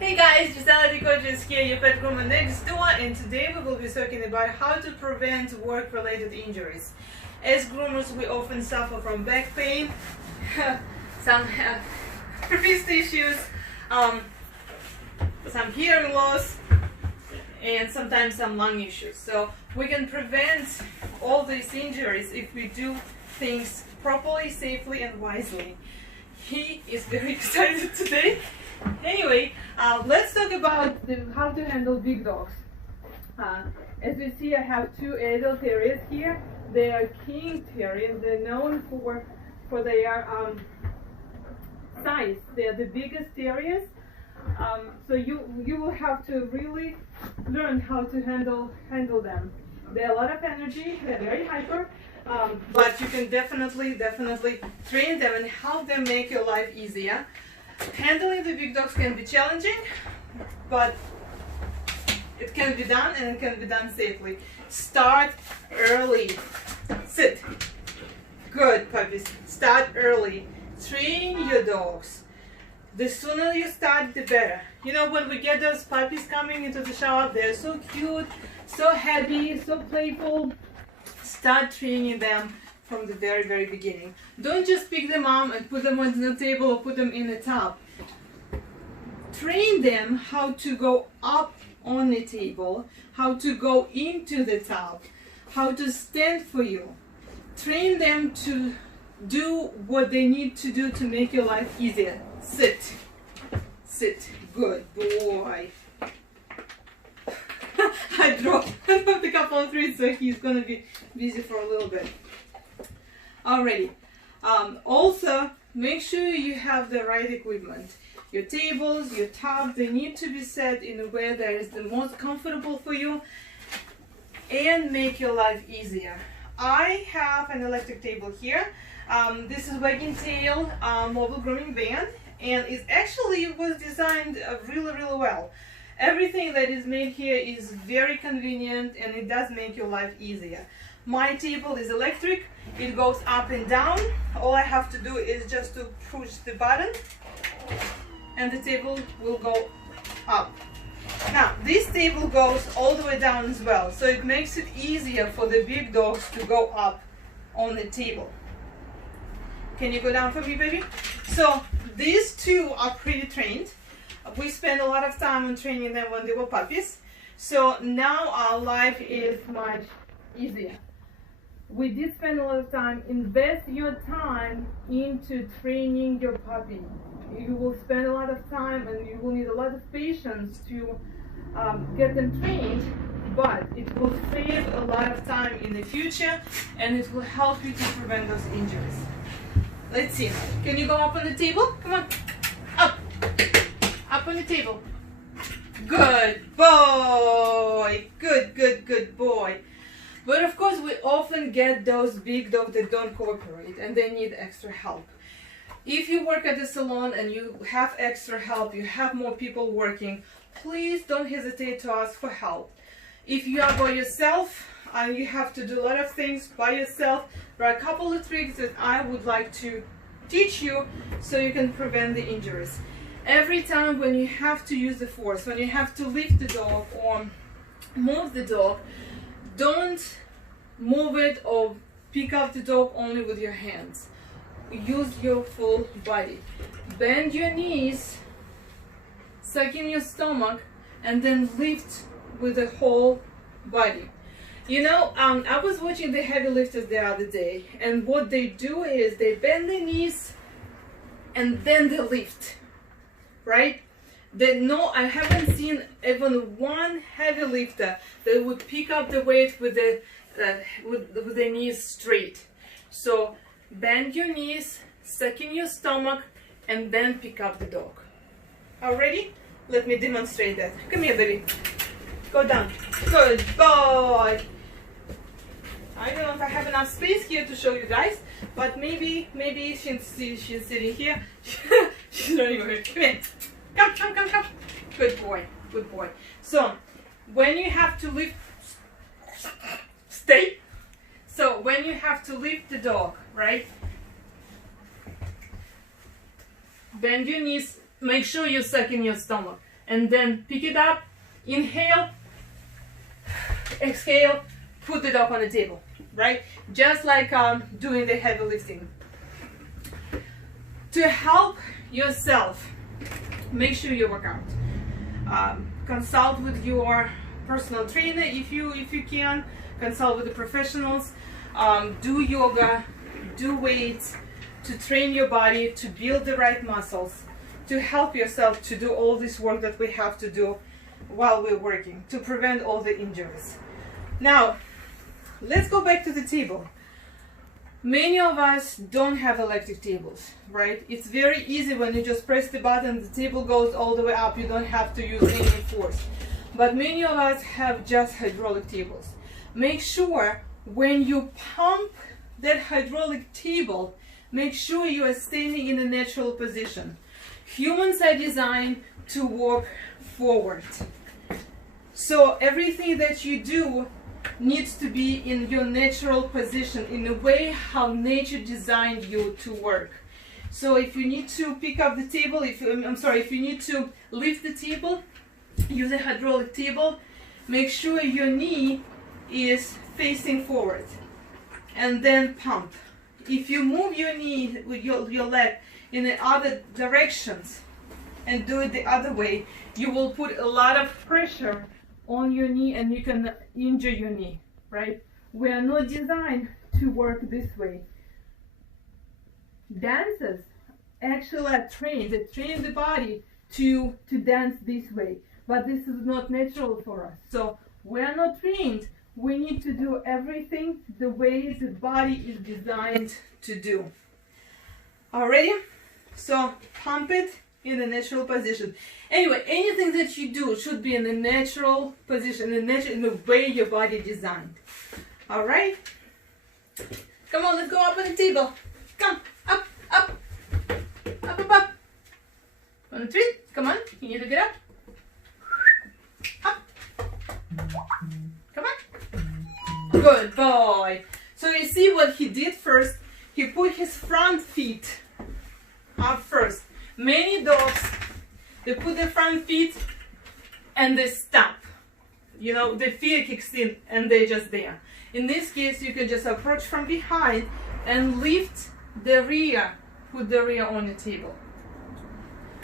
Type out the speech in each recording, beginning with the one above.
Hey guys, Gisela Coach is here, your pet groomer next door, and today we will be talking about how to prevent work-related injuries. As groomers, we often suffer from back pain, some wrist issues, some hearing loss, and sometimes some lung issues. So we can prevent all these injuries if we do things properly, safely, and wisely. He is very excited today. Anyway, let's talk about how to handle big dogs. As you see, I have two adult terriers here. They are king terriers. They're known for their size. They are the biggest terriers. So you will have to really learn how to handle them. They're a lot of energy. They're very hyper. But you can definitely train them and help them make your life easier. Handling the big dogs can be challenging, but it can be done, and it can be done safely. Start early. Sit. Good, puppies. Start early. Train your dogs. The sooner you start, the better. You know, when we get those puppies coming into the shower, they're so cute, so happy, so playful. Start training them from the very beginning. Don't just pick them up and put them on the table or put them in a tub. Train them how to go up on the table, how to go into the tub, how to stand for you. Train them to do what they need to do to make your life easier. Sit. Sit. Good boy. I dropped a couple of treats, so he's gonna be busy for a little bit. Alrighty. Also, make sure you have the right equipment. Your tables, your tub, they need to be set in a way that is the most comfortable for you and make your life easier. I have an electric table here. This is Wagging Tail mobile grooming van, and it actually was designed really well. Everything that is made here is very convenient, and it does make your life easier. My table is electric. It goes up and down. All I have to do is just to push the button and the table will go up. Now, this table goes all the way down as well, so it makes it easier for the big dogs to go up on the table. Can you go down for me, baby? So these two are pretty trained. We spent a lot of time on training them when they were puppies, so now our life is much easier. We did spend a lot of time. Invest your time into training your puppy. You will spend a lot of time and you will need a lot of patience to get them trained, but it will save a lot of time in the future, and it will help you to prevent those injuries. Let's see. Can you go up on the table? Come on. Up. Up on the table. Good boy. Good boy. But of course, we often get those big dogs that don't cooperate and they need extra help. If you work at a salon and you have extra help, you have more people working, please don't hesitate to ask for help. If you are by yourself and you have to do a lot of things by yourself, there are a couple of tricks that I would like to teach you so you can prevent the injuries. Every time when you have to use the force, when you have to lift the dog or move the dog, don't move it or pick up the dog only with your hands. Use your full body. Bend your knees, suck in your stomach, and then lift with the whole body. You know, I was watching the heavy lifters the other day, and what they do is they bend their knees and then they lift, right? I haven't seen even one heavy lifter that would pick up the weight with the knees straight. So bend your knees, suck in your stomach, and then pick up the dog. Already? Let me demonstrate that. Come here, baby. Go down. Good boy. I don't know if I have enough space here to show you guys, but maybe she's sitting here. She's running over. Come here. Come. Good boy. So, when you have to lift, stay. So, when you have to lift the dog, right? Bend your knees, make sure you suck in your stomach. and then pick it up, inhale, exhale, put the dog on the table, right? Just like doing the heavy lifting. To help yourself, make sure you work out. Consult with your personal trainer if you can. Consult with the professionals. Do yoga, do weights to train your body, to build the right muscles, to help yourself to do all this work that we have to do while we're working, to prevent all the injuries. Now, let's go back to the table. Many of us don't have electric tables, right? It's very easy when you just press the button, the table goes all the way up, you don't have to use any force. But many of us have just hydraulic tables. Make sure when you pump that hydraulic table, make sure you are standing in a natural position. Humans are designed to walk forward. So everything that you do needs to be in your natural position, in a way how nature designed you to work. So if you need to pick up the table, if you need to lift the table, use a hydraulic table, make sure your knee is facing forward and then pump. If you move your knee with your leg in the other directions and do it the other way, you will put a lot of pressure on your knee and you can injure your knee, right? We are not designed to work this way. Dancers actually are trained, they train the body to dance this way, but this is not natural for us. So we are not trained. We need to do everything the way the body is designed to do. Alrighty? So pump it in the natural position. Anyway, anything that you do should be in a natural position, in the way your body is designed. Alright? Come on, let's go up on the table. Come, up, up, up, up, up. 1, 2, 3, come on, you need to get up. Up. Come on. Good boy. So you see what he did first? He put his front feet up first. Many dogs, they put their front feet and they stop. You know, the fear kicks in and they're just there. In this case, you can just approach from behind and lift the rear, put the rear on the table.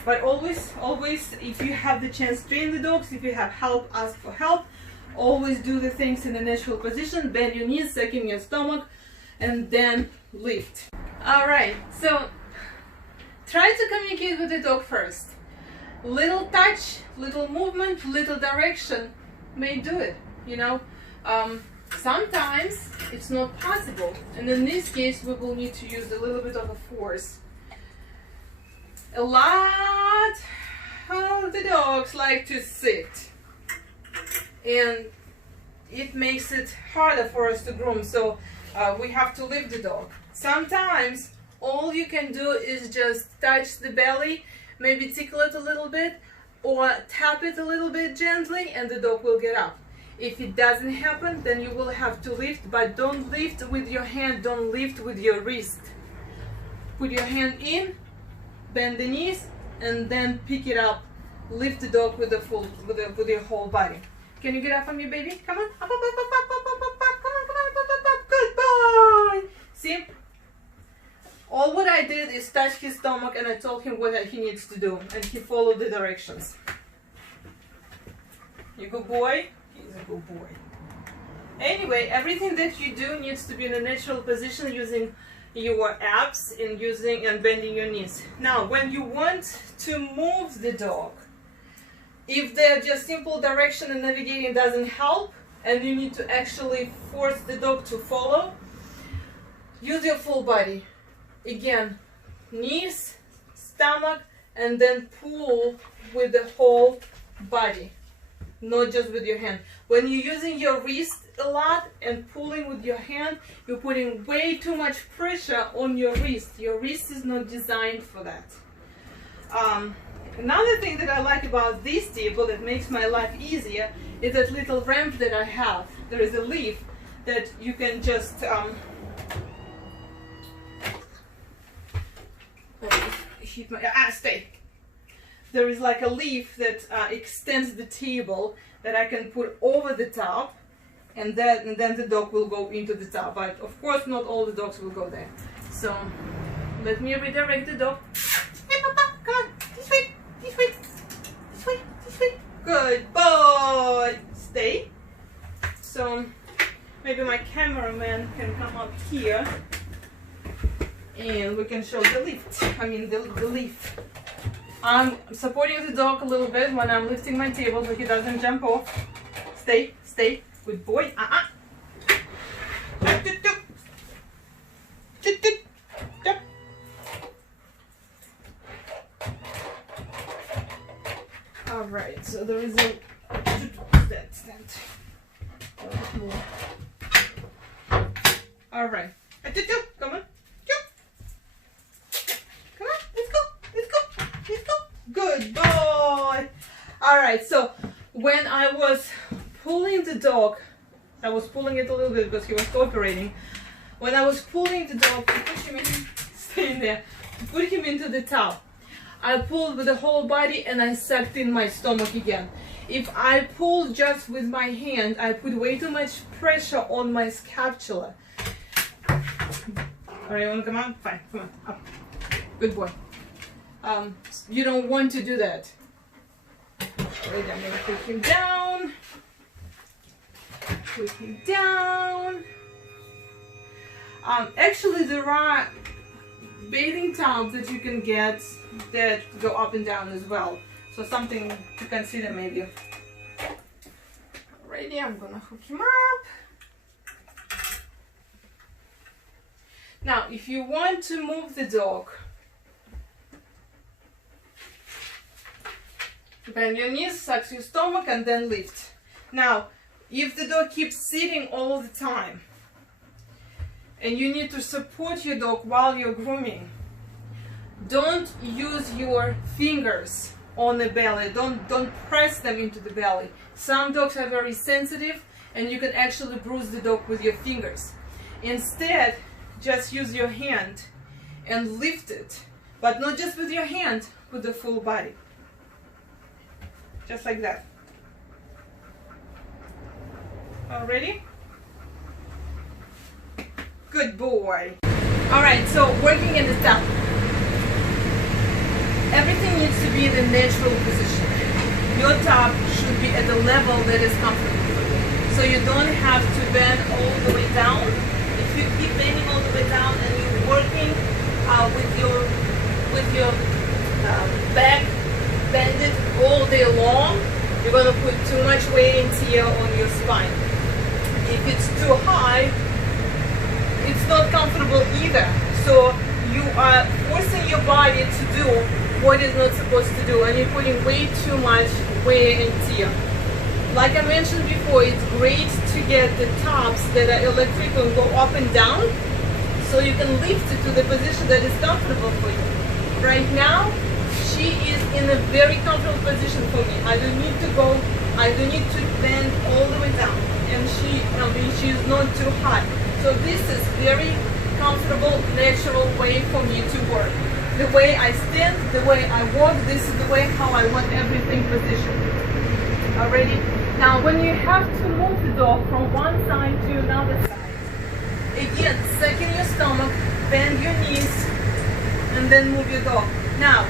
But always, if you have the chance, train the dogs. If you have help, ask for help. Always do the things in a natural position. Bend your knees, suck in your stomach, and then lift. All right, so try to communicate with the dog first. Little touch, little movement, little direction may do it, you know. Sometimes it's not possible, and in this case we will need to use a little bit of a force. A lot of the dogs like to sit, and it makes it harder for us to groom, so we have to lift the dog. Sometimes all you can do is just touch the belly, maybe tickle it a little bit, or tap it a little bit gently, and the dog will get up. If it doesn't happen, then you will have to lift, but don't lift with your hand, don't lift with your wrist. Put your hand in, bend the knees, and then pick it up. Lift the dog with with your whole body. Can you get up on me, baby? Come on, up, up, up, up, up, up, up, up, up. Come on, come on, up, up, up, up. Good boy. See? All what I did is touch his stomach, and I told him what he needs to do, and he followed the directions. You good boy? He's a good boy. Anyway, everything that you do needs to be in a natural position, using your abs and bending your knees. Now, when you want to move the dog, if they're just simple direction and navigating doesn't help, and you need to actually force the dog to follow, use your full body. Again, knees, stomach, and then pull with the whole body, not just with your hand. When you're using your wrist a lot and pulling with your hand, you're putting way too much pressure on your wrist. Your wrist is not designed for that. Another thing that I like about this table that makes my life easier is that little ramp that I have. There is a leaf that you can just stay. there is like a leaf that extends the table that I can put over the top, and then the dog will go into the top. But of course not all the dogs will go there. So let me redirect the dog. Hey Papa, come on, this way, this way, this way, this way. Good boy. Stay. So maybe my cameraman can come up here and we can show the lift. I mean the leaf. I'm supporting the dog a little bit when I'm lifting my table so he doesn't jump off. Stay, stay. Good boy. All right, so there is a stand. All right. Come on. Come on, let's go. Let's go. Good boy. All right, so when I was pulling the dog, I was pulling it a little bit because he was cooperating. When I was pulling the dog to push him in, stay in there, to put him into the tub, I pulled with the whole body and I sucked in my stomach again. If I pull just with my hand, I put way too much pressure on my scapula. All right, you want to come out? Fine, come on, up. Good boy. You don't want to do that. All right, I'm going to put him down. Put him down. Actually, there are bathing towels that you can get that go up and down as well. So something to consider maybe. Alrighty, I'm gonna hook him up. Now, if you want to move the dog, bend your knees, suck your stomach, and then lift. Now, if the dog keeps sitting all the time, and you need to support your dog while you're grooming, don't use your fingers on the belly. Don't press them into the belly. Some dogs are very sensitive, and you can actually bruise the dog with your fingers. Instead, just use your hand and lift it, but not just with your hand, with the full body. Just like that. All ready? Good boy. All right, so working in the tub. Everything needs to be in the natural position. Your tub should be at the level that is comfortable for you. So you don't have to bend all the way down. If you keep bending all the way down and you're working with your back bended all day long, you're going to put too much weight and tear on your spine. If it's too high, it's not comfortable either. So you are forcing your body to do what it's not supposed to do, and you're putting way too much wear and tear. Like I mentioned before, it's great to get the tops that are electric and go up and down, so you can lift it to the position that is comfortable for you. Right now, she is in a very comfortable position for me. I don't need to bend all the way down, and she is not too high. So this is very comfortable, natural way for me to work. The way I stand, the way I walk, this is the way how I want everything positioned. Already? Now when you have to move the dog from one side to another side, again, suck in your stomach, bend your knees, and then move your dog. Now,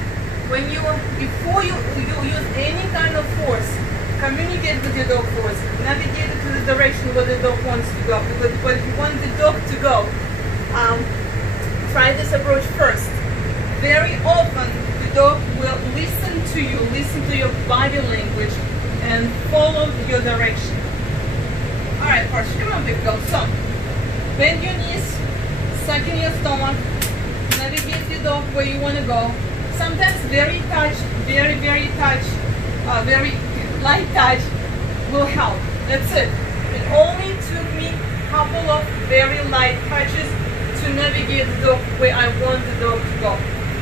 before you use any kind of force, communicate with your dog first. Navigate it to the direction where the dog wants to go. Because if you want the dog to go, try this approach first. Very often, the dog will listen to you, listen to your body language, and follow your direction. All right, Porsche, come on, big girl. So, bend your knees, suck in your stomach, navigate your dog where you want to go. Sometimes very light touch will help. That's it. It only took me a couple of very light touches to navigate the dog where I want the dog to go.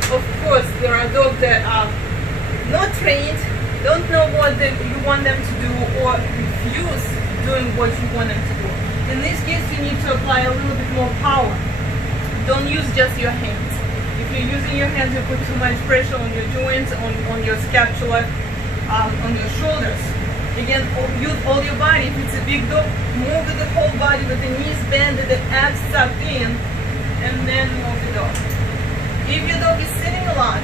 Of course, there are dogs that are not trained, don't know what you want them to do, or refuse doing what you want them to do. In this case, you need to apply a little bit more power. Don't use just your hands. If if you're using your hands, you put too much pressure on your joints, on your scapula, on your shoulders. Again, use all your body. If it's a big dog, move the whole body with the knees bent, the abs tucked in, and then move the dog. If your dog is sitting a lot,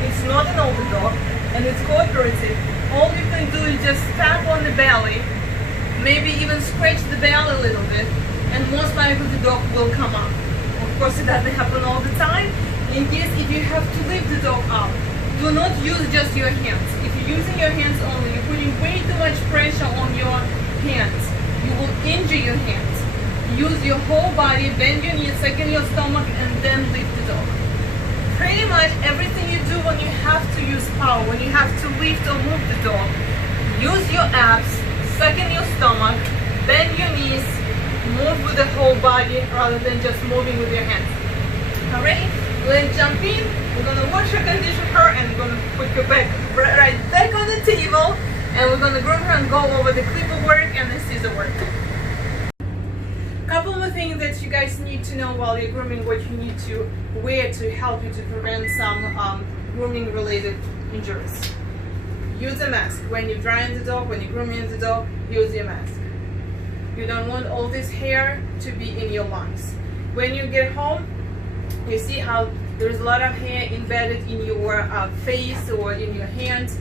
it's not an older dog, and it's cooperative, all you can do is just tap on the belly, maybe even scratch the belly a little bit, and most likely the dog will come up. Of course, it doesn't happen all the time. In case if you have to lift the dog up, do not use just your hands. If you're using your hands only, you're putting way too much pressure on your hands. You will injure your hands. Use your whole body, bend your knees, second your stomach, and then lift the dog. Pretty much everything you do when you have to use power, when you have to lift or move the dog, use your abs, second your stomach, bend your knees, move with the whole body rather than just moving with your hands. Alright, let's jump in. We're gonna wash her, condition her, and we're gonna put her back right back on the table, and we're gonna groom her and go over the clipper work and the scissor work. Couple more things that you guys need to know while you're grooming, what you need to wear to help you to prevent some grooming related injuries. Use a mask. When you're drying the dog, when you're grooming the dog, use your mask. You don't want all this hair to be in your lungs. When you get home, you see how there's a lot of hair embedded in your face or in your hands.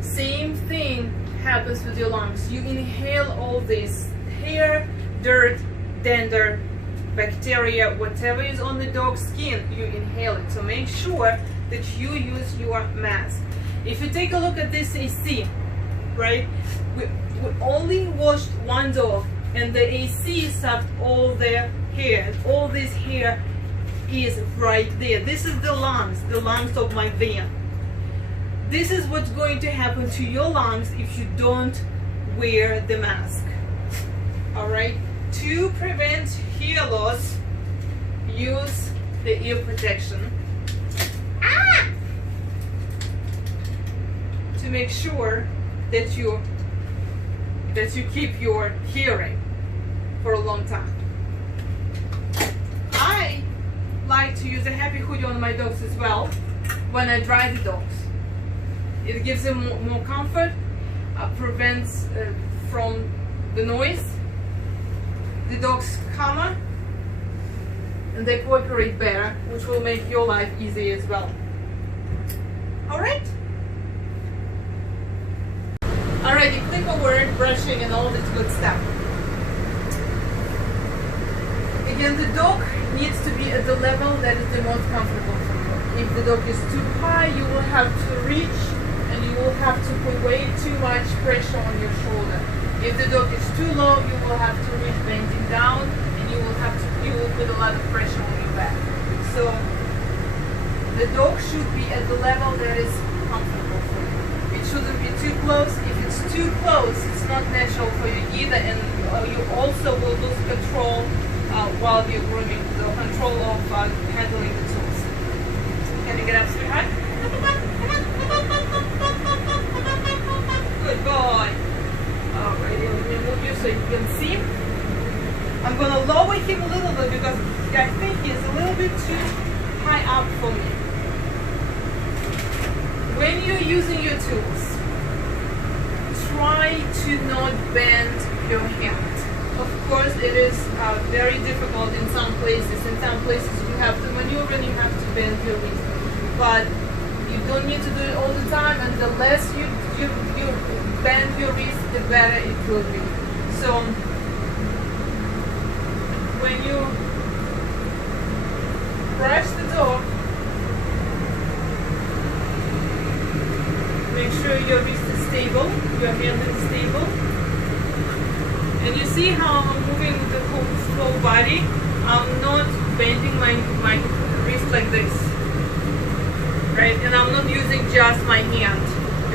Same thing happens with your lungs. You inhale all this hair, dirt, dander, bacteria, whatever is on the dog's skin, you inhale it. So make sure that you use your mask. If you take a look at this AC, right, we only washed one dog, and the AC sucked all their hair. All this hair is right there. This is the lungs of my van. This is what's going to happen to your lungs if you don't wear the mask. All right. To prevent hair loss, use the ear protection to make sure that you keep your hearing for a long time. I like to use a happy hoodie on my dogs as well when I dry the dogs. It gives them more comfort, prevents from the noise. The dogs calmer and they cooperate better, which will make your life easier as well. Alright? Alrighty, clipper work, brushing, and all this good stuff. Again, the dog needs to be at the level that is the most comfortable for you. If the dog is too high, you will have to reach and you will have to put way too much pressure on your shoulder. If the dog is too low, you will have to reach bending down, and you will put a lot of pressure on your back. So the dog should be at the level that is comfortable for you. It shouldn't be too close. If it's too close, it's not natural for you either, and you also will lose control while you're grooming, the control of handling the tools. Can you get up, sweetheart? Good boy. Alrighty, let me move you so you can see. I'm going to lower him a little bit because I think he's a little bit too high up for me. When you're using your tools, try to not bend your hand. Of course, it is very difficult in some places. In some places you have to maneuver and you have to bend your wrist. But you don't need to do it all the time, and the less you bend your wrist, the better it will be. So when you brush the dog, make sure your wrist is stable, your hand is stable. And you see how I'm moving the whole body? I'm not bending my wrist like this. Right? And I'm not using just my hand,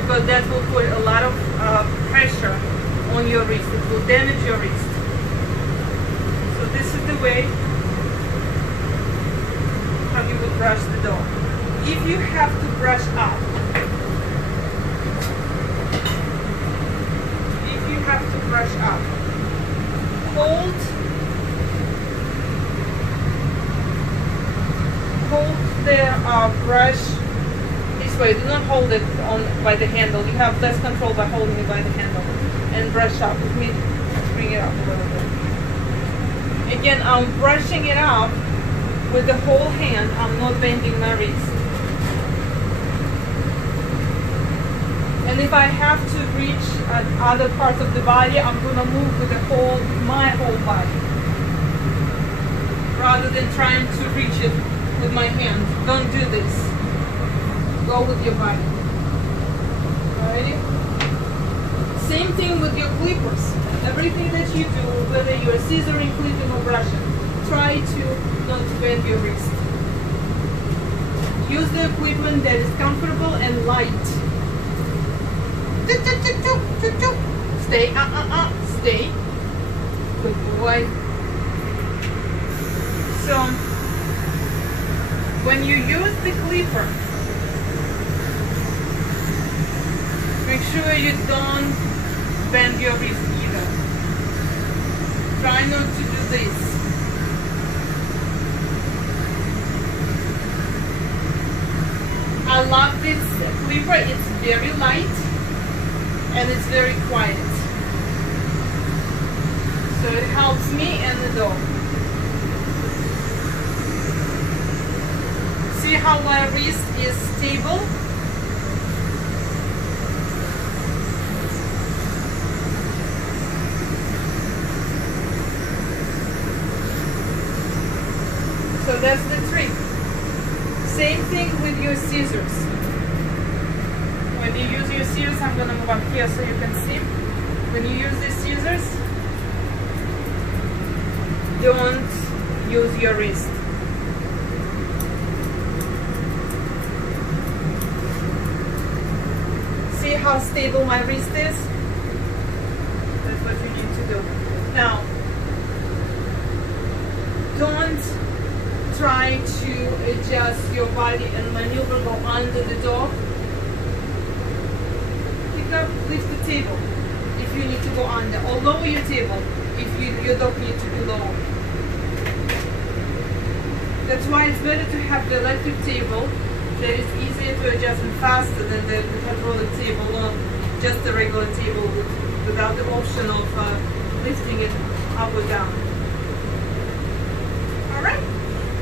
because that will put a lot of pressure on your wrist. It will damage your wrist. So this is the way how you would brush the dog. If you have to brush up, hold the brush this way. Do not hold it on by the handle. You have less control by holding it by the handle. And brush up. Let me bring it up a little bit. Again, I'm brushing it up with the whole hand. I'm not bending my wrist. And if I have to reach other parts of the body, I'm gonna move with my whole body, rather than trying to reach it with my hand. Don't do this. Go with your body. Alrighty? Same thing with your clippers. Everything that you do, whether you're scissoring, clipping, or brushing, try to not bend your wrist. Use the equipment that is comfortable and light. Stay, stay. Good boy. So, when you use the clipper, make sure you don't bend your wrist either. Try not to do this. I love this clipper. It's very light and it's very quiet. So it helps me and the dog. See how my wrist is stable? So that's the trick. Same thing with your scissors. When you use your scissors, I'm gonna move up here so you can see. When you use the scissors, don't use your wrist. See how stable my wrist is? That's what you need to do. Now, don't try to adjust your body and maneuver, go under the dog. Pick up, lift the table if you need to go under, or lower your table if your dog needs to be lower. That's why it's better to have the electric table that is easier to adjust and faster than the hydraulic table, or just the regular table without the option of lifting it up or down. Alright,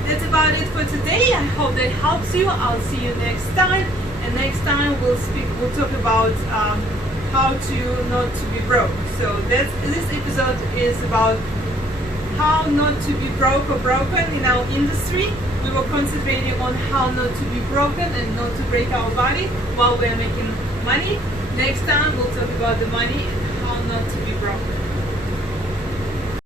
that's about it for today. I hope that helps you. I'll see you next time. And next time we'll talk about how to not to be broke. So this episode is about how not to be broke or broken in our industry. We were concentrating on how not to be broken and not to break our body while we're making money. Next time we'll talk about the money and how not to be broken.